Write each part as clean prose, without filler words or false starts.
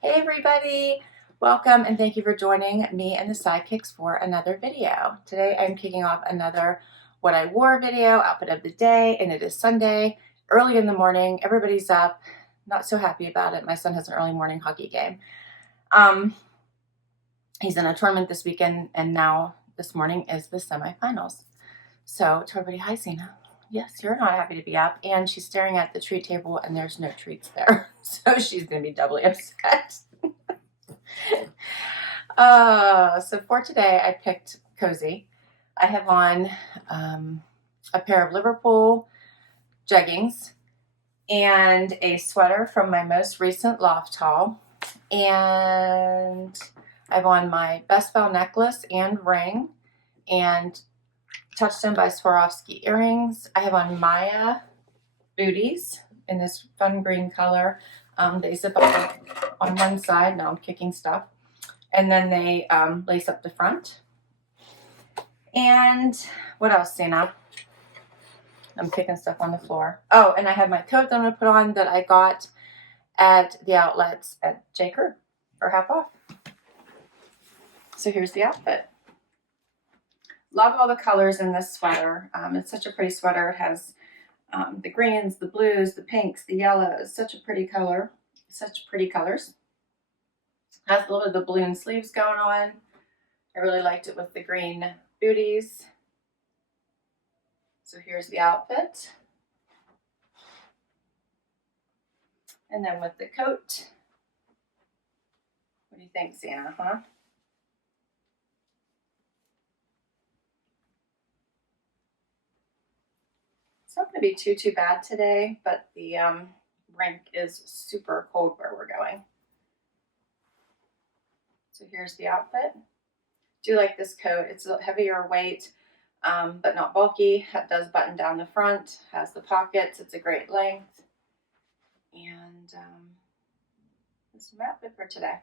Hey everybody, welcome and thank you for joining me and the sidekicks for another video. Today I'm kicking off another what I wore video, outfit of the day, and it is Sunday, early in the morning. Everybody's up, not so happy about it. My son has an early morning hockey game. He's in a tournament this weekend, and now this morning is the semifinals. So to everybody, hi Zena. Yes, you're not happy to be up, and she's staring at the treat table and there's no treats there. So she's going to be doubly upset. So for today, I picked cozy. I have on a pair of Liverpool jeggings and a sweater from my most recent Loft haul. And I have on my BesBelle necklace and ring and Touchstone by Swarovski earrings. I have on Maya booties in this fun green color. They zip up on one side. Now I'm kicking stuff. And then they lace up the front. And what else, Zena? I'm kicking stuff on the floor. Oh, and I have my coat that I'm going to put on that I got at the outlets at J. Crew for half off. So here's the outfit. Love all the colors in this sweater. It's such a pretty sweater. It has the greens, the blues, the pinks, the yellows. Such a pretty color. Such pretty colors. Has a little bit of the balloon sleeves going on. I really liked it with the green booties. So here's the outfit. And then with the coat. What do you think, Santa, huh? It's not going to be too bad today, but the rink is super cold where we're going. So here's the outfit. Do like this coat. It's a heavier weight, but not bulky. It does button down the front, has the pockets. It's a great length. And this is my outfit for today.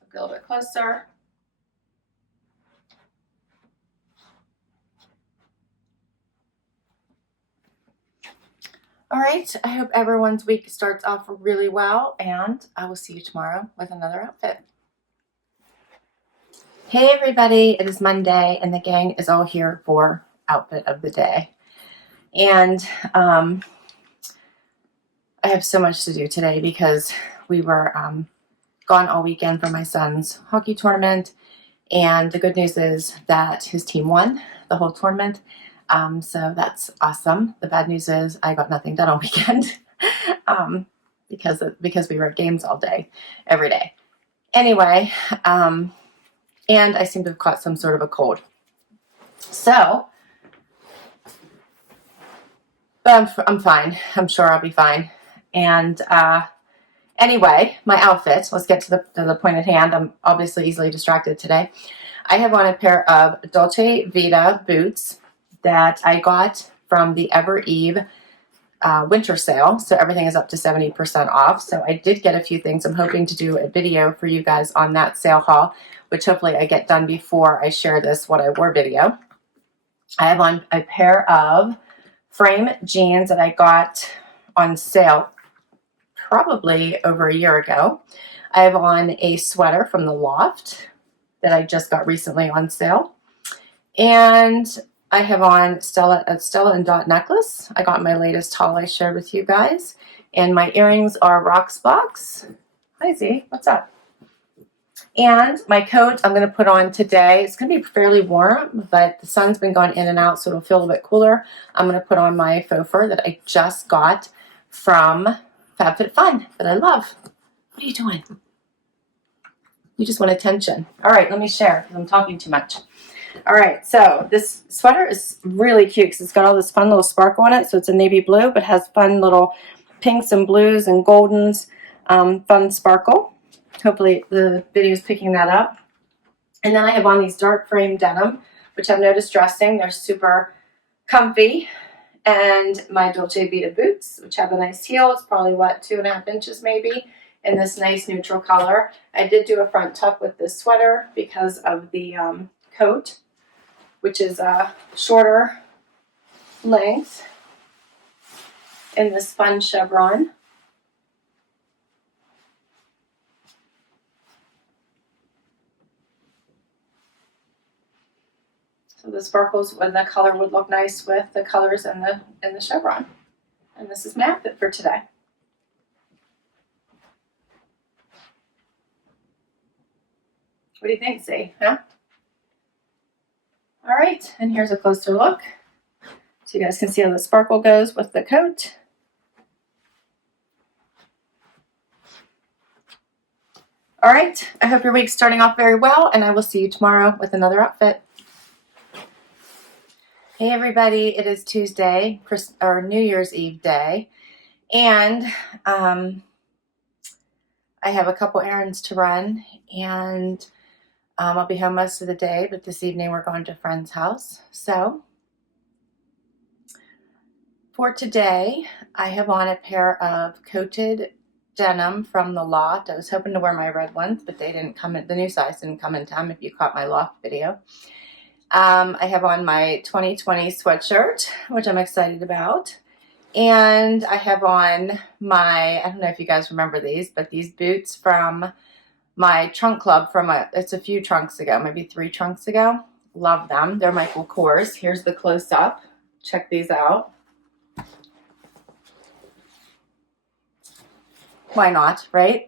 Look a little bit closer. All right, I hope everyone's week starts off really well, and I will see you tomorrow with another outfit. Hey everybody, it is Monday, and the gang is all here for outfit of the day. And I have so much to do today because we were gone all weekend for my son's hockey tournament, and the good news is that his team won the whole tournament. So that's awesome. The bad news is I got nothing done all weekend because we were at games all day, every day. Anyway, and I seem to have caught some sort of a cold. So, but I'm fine. I'm sure I'll be fine. And anyway, my outfit. Let's get to the point at hand. I'm obviously easily distracted today. I have on a pair of Dolce Vita boots that I got from the Ever Eve winter sale. So everything is up to 70% off. So I did get a few things. I'm hoping to do a video for you guys on that sale haul, which hopefully I get done before I share this what I wore video. I have on a pair of frame jeans that I got on sale probably over a year ago. I have on a sweater from the Loft that I just got recently on sale. And I have on Stella Dot necklace. I got my latest haul I shared with you guys. And my earrings are Rocksbox. Hi Z, what's up? And my coat I'm going to put on today. It's going to be fairly warm, but the sun's been going in and out, so it'll feel a little bit cooler. I'm going to put on my faux fur that I just got from FabFitFun that I love. What are you doing? You just want attention. All right, let me share because I'm talking too much. All right, so this sweater is really cute because it's got all this fun little sparkle on it. So it's a navy blue, but has fun little pinks and blues and goldens, fun sparkle. Hopefully the video is picking that up. And then I have on these dark frame denim, which have no distressing. They're super comfy. And my Dolce Vita boots, which have a nice heel. It's probably, 2.5 inches maybe, in this nice neutral color. I did do a front tuck with this sweater because of the coat, which is a shorter length in this fun chevron. the sparkles and the color would look nice with the colors and the chevron. And this is my outfit for today. What do you think, Z? Huh? All right, and here's a closer look. So you guys can see how the sparkle goes with the coat. All right, I hope your week's starting off very well, and I will see you tomorrow with another outfit. Hey everybody, it is Tuesday, or New Year's Eve day, and I have a couple errands to run, and I'll be home most of the day, but this evening we're going to a friend's house. So for today, I have on a pair of coated denim from the Loft. I was hoping to wear my red ones, but they didn't come in, the new size didn't come in time if you caught my Loft video. I have on my 2020 sweatshirt, which I'm excited about. And I have on my, I don't know if you guys remember these, but these boots from my trunk club from it's a few trunks ago, maybe 3 trunks ago. Love them. They're Michael Kors. Here's the close-up. Check these out. Why not, right?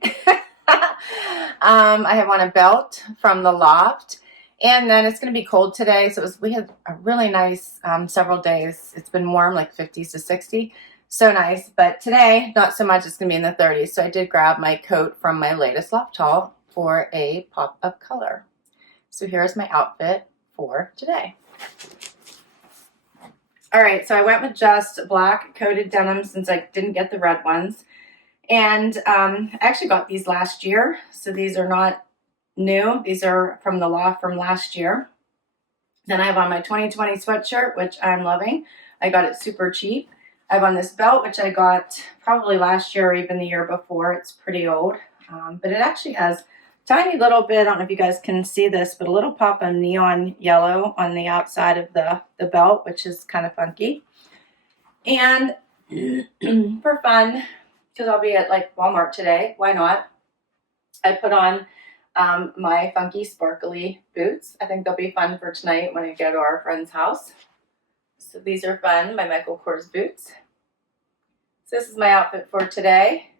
I have on a belt from the Loft. And then it's going to be cold today. So we had a really nice several days. It's been warm, like 50s to 60. So nice. But today, not so much. It's going to be in the 30s. So I did grab my coat from my latest Loft haul for a pop of color. So here's my outfit for today. All right. So I went with just black coated denim since I didn't get the red ones. And I actually got these last year. So these are not new. These are from the Loft from last year. Then I have on my 2020 sweatshirt, which I'm loving. I got it super cheap. I have on this belt, which I got probably last year or even the year before. It's pretty old, but it actually has a tiny little bit, I don't know if you guys can see this, but a little pop of neon yellow on the outside of the belt, which is kind of funky. And for fun, because I'll be at like Walmart today, why not? I put on my funky sparkly boots. I think they'll be fun for tonight when I go to our friend's house. So these are fun, my Michael Kors boots. So this is my outfit for today.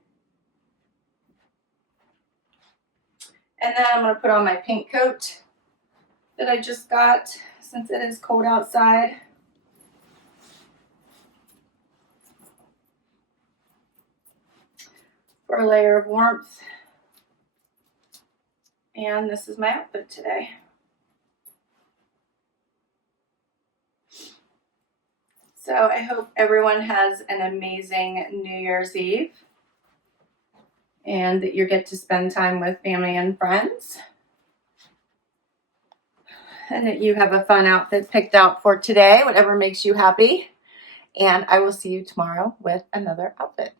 And then I'm going to put on my pink coat that I just got since it is cold outside. For a layer of warmth. And this is my outfit today. So I hope everyone has an amazing New Year's Eve and that you get to spend time with family and friends and that you have a fun outfit picked out for today, whatever makes you happy. And I will see you tomorrow with another outfit.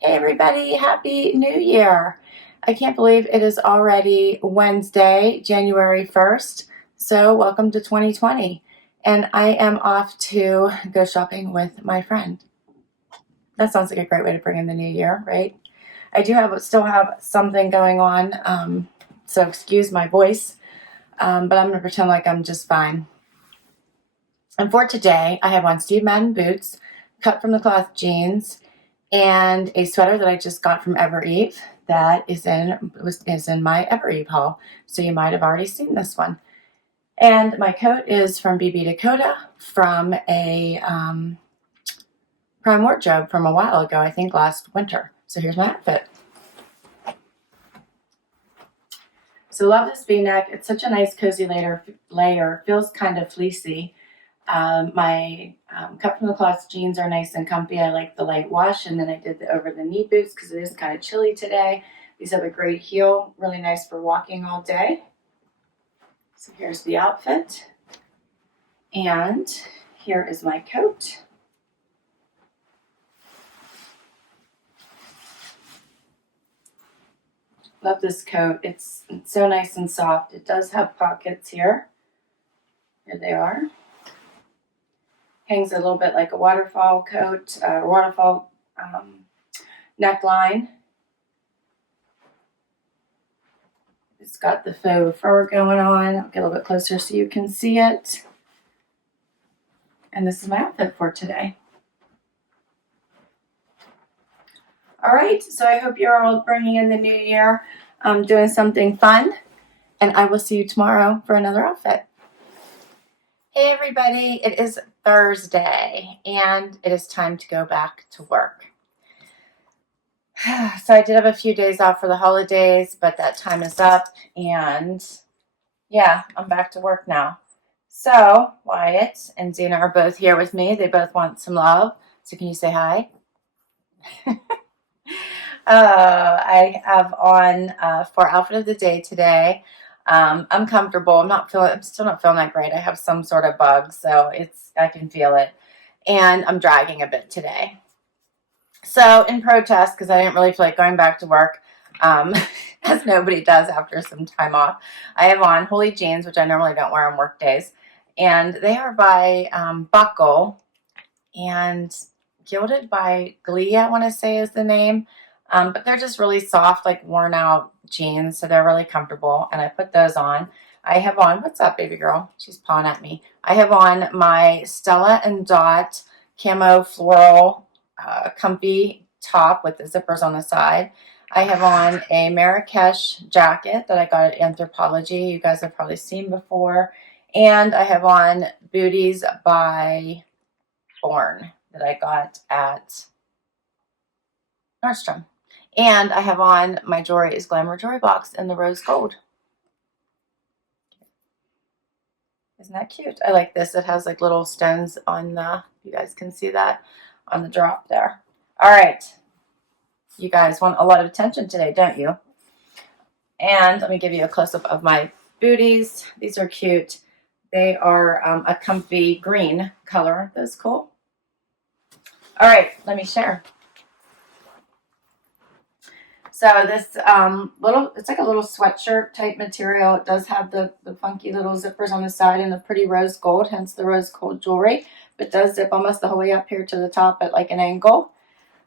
Hey everybody, Happy New Year. I can't believe it is already Wednesday, January 1st. So welcome to 2020. And I am off to go shopping with my friend. That sounds like a great way to bring in the new year, right? I do still have something going on, so excuse my voice, but I'm going to pretend like I'm just fine. And for today, I have on Steve Madden boots, cut from the cloth jeans, and a sweater that I just got from Ever Eve that is in my Ever Eve haul. So you might have already seen this one. And my coat is from BB Dakota from a Prime Wardrobe from a while ago, I think last winter. So here's my outfit. So love this V-neck. It's such a nice cozy layer. Feels kind of fleecy. My cut from the cloth jeans are nice and comfy. I like the light wash, and then I did the over the knee boots because it is kind of chilly today. These have a great heel, really nice for walking all day. So here's the outfit, and here is my coat. Love this coat. It's so nice and soft. It does have pockets here. Here they are. Hangs a little bit like a waterfall coat, waterfall neckline. It's got the faux fur going on. I'll get a little bit closer so you can see it. And this is my outfit for today. All right, so I hope you're all bringing in the new year, doing something fun. And I will see you tomorrow for another outfit. Hey everybody, it is Thursday and it is time to go back to work. So I did have a few days off for the holidays, but that time is up and yeah, I'm back to work now. So Wyatt and Zena are both here with me. They both want some love. So can you say hi? I have on for outfit of the day today. I'm comfortable. I'm still not feeling that great. I have some sort of bug, so I can feel it. And I'm dragging a bit today. So in protest, because I didn't really feel like going back to work, as nobody does after some time off, I have on Holy jeans, which I normally don't wear on work days. And they are by Buckle and Gilded by Glee, I want to say is the name. But they're just really soft, like worn out jeans, so they're really comfortable, and I put those on. I have on, what's up, baby girl? She's pawing at me. I have on my Stella Dot camo floral comfy top with the zippers on the side. I have on a Marakech jacket that I got at Anthropologie. You guys have probably seen before. And I have on Booties by Born that I got at Nordstrom. And I have on my jewelry is Glamour Jewelry Box in the rose gold. Isn't that cute? I like this. It has like little stones on the, you guys can see that on the drop there. All right. You guys want a lot of attention today, don't you? And let me give you a close-up of my booties. These are cute. They are a comfy green color. Aren't those cool? All right, let me share. So this it's like a little sweatshirt type material. It does have the funky little zippers on the side and the pretty rose gold, hence the rose gold jewelry. But it does zip almost the whole way up here to the top at like an angle.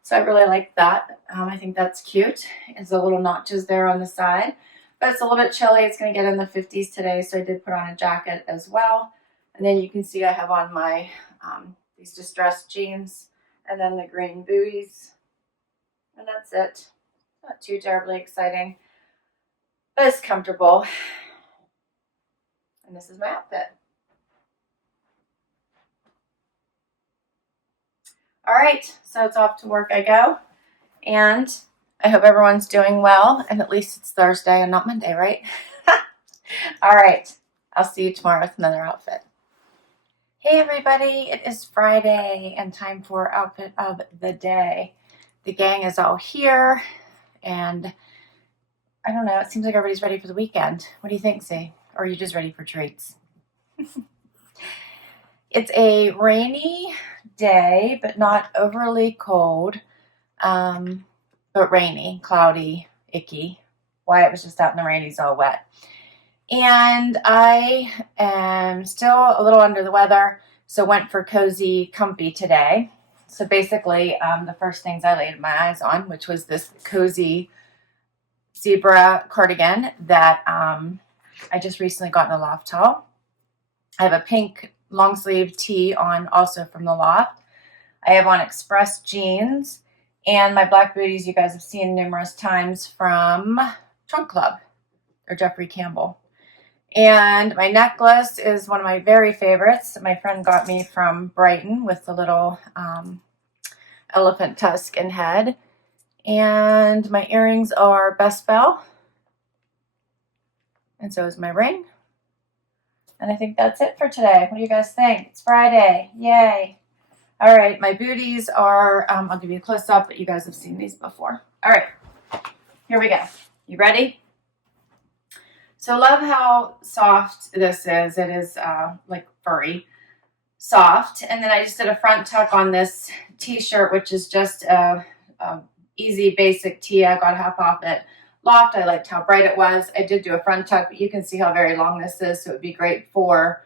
So I really like that. I think that's cute. It's the little notches there on the side. But it's a little bit chilly. It's going to get in the 50s today, so I did put on a jacket as well. And then you can see I have on my these distressed jeans and then the green booties. And that's it. Not too terribly exciting, but it's comfortable. And this is my outfit. All right, so it's off to work I go. And I hope everyone's doing well. And at least it's Thursday and not Monday, right? All right, I'll see you tomorrow with another outfit. Hey everybody, it is Friday and time for outfit of the day. The gang is all here. And I don't know, it seems like everybody's ready for the weekend. What do you think, Zay? Or are you just ready for treats? It's a rainy day, but not overly cold, but rainy, cloudy, icky. Wyatt was just out in the rain, he's all wet. And I am still a little under the weather, so went for cozy, comfy today. So basically, the first things I laid my eyes on, which was this cozy zebra cardigan that I just recently got in a Loft haul. I have a pink long sleeve tee on also from the Loft. I have on express jeans and my black booties you guys have seen numerous times from Trunk Club or Jeffrey Campbell. And my necklace is one of my very favorites. My friend got me from Brighton with the little elephant tusk and head. And my earrings are BesBelle. And so is my ring. And I think that's it for today. What do you guys think? It's Friday. Yay. All right, my booties are, I'll give you a close-up, but you guys have seen these before. All right, here we go. You ready? So love how soft this is. It is like furry, soft. And then I just did a front tuck on this t-shirt, which is just a easy basic tee. I got half off at Loft. I liked how bright it was. I did do a front tuck, but you can see how very long this is. So it would be great for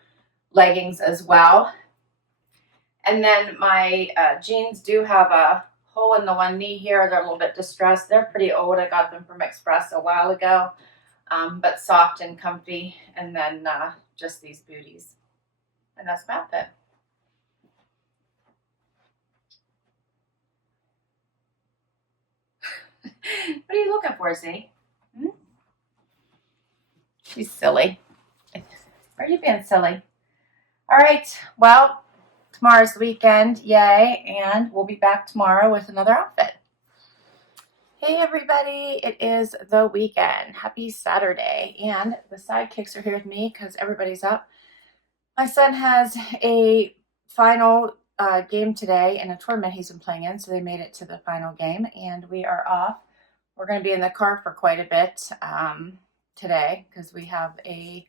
leggings as well. And then my jeans do have a hole in the one knee here. They're a little bit distressed. They're pretty old. I got them from Express a while ago. but soft and comfy, and then just these booties. And that's my outfit. What are you looking for, Z? Hmm? She's silly. Are you being silly? All right, well, tomorrow's the weekend, yay, and we'll be back tomorrow with another outfit. Hey everybody, it is the weekend. Happy Saturday, and the sidekicks are here with me because everybody's up. My son has a final game today in a tournament he's been playing in, so they made it to the final game, and we are off. We're going to be in the car for quite a bit today because we have a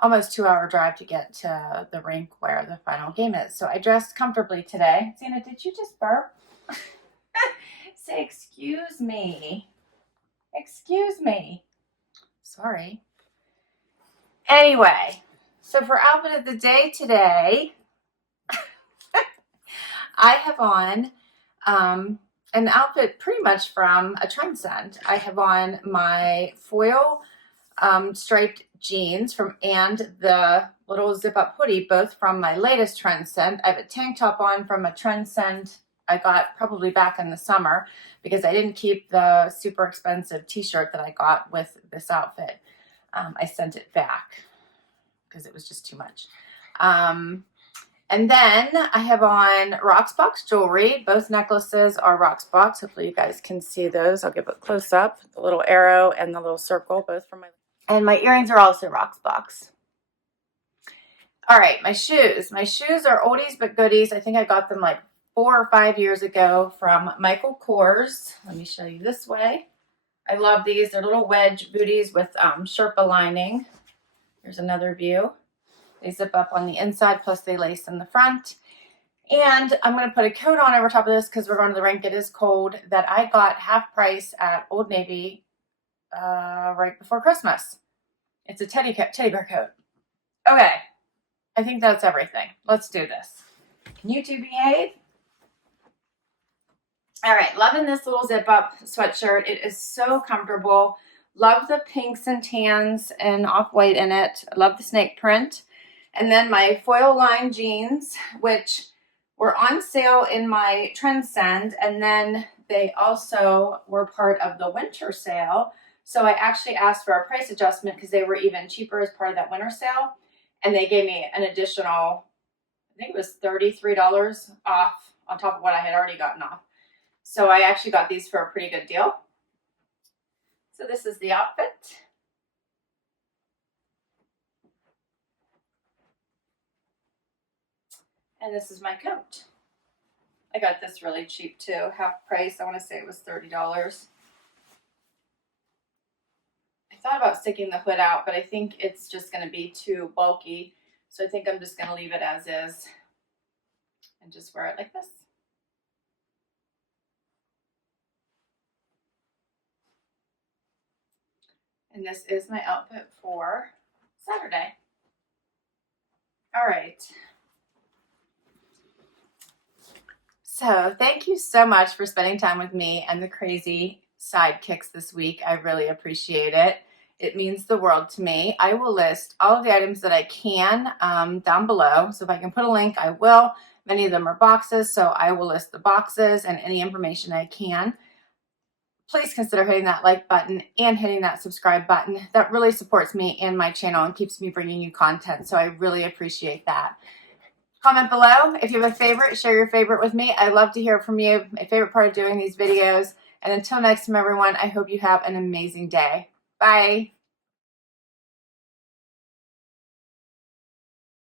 almost 2-hour drive to get to the rink where the final game is. So I dressed comfortably today. Zena, did you just burp? Say, excuse me. Excuse me. Sorry. Anyway, so for outfit of the day today, I have on an outfit pretty much from a Trendsend. I have on my foil striped jeans and the little zip-up hoodie, both from my latest Trendsend. I have a tank top on from a Trendsend I got probably back in the summer because I didn't keep the super expensive t-shirt that I got with this outfit. I sent it back because it was just too much. And then I have on Rocksbox jewelry. Both necklaces are Rocksbox. Hopefully you guys can see those. I'll give it a close up. The little arrow and the little circle, both from my... And my earrings are also Rocksbox. All right, my shoes. My shoes are oldies but goodies. I think I got them like 4 or 5 years ago from Michael Kors. Let me show you this way. I love these. They're little wedge booties with Sherpa lining. Here's another view. They zip up on the inside, plus they lace in the front. And I'm going to put a coat on over top of this because we're going to the rink. It is cold. That I got half price at Old Navy right before Christmas. It's a teddy bear coat. Okay. I think that's everything. Let's do this. Can you two behave? All right. Loving this little zip-up sweatshirt. It is so comfortable. Love the pinks and tans and off-white in it. Love the snake print. And then my foil line jeans, which were on sale in my Trendsend, and then they also were part of the winter sale. So I actually asked for a price adjustment because they were even cheaper as part of that winter sale. And they gave me an additional, I think it was $33 off on top of what I had already gotten off. So I actually got these for a pretty good deal. So this is the outfit. And this is my coat. I got this really cheap too, half price. I want to say it was $30. I thought about sticking the hood out, but I think it's just going to be too bulky. So I think I'm just going to leave it as is and just wear it like this. And this is my outfit for Saturday. All right. So thank you so much for spending time with me and the crazy sidekicks this week. I really appreciate it. It means the world to me. I will list all of the items that I can down below. So if I can put a link, I will. Many of them are boxes, so I will list the boxes and any information I can. Please consider hitting that like button and hitting that subscribe button. That really supports me and my channel and keeps me bringing you content, so I really appreciate that. Comment below if you have a favorite. Share your favorite with me. I love to hear from you. My favorite part of doing these videos. And until next time, everyone, I hope you have an amazing day. Bye.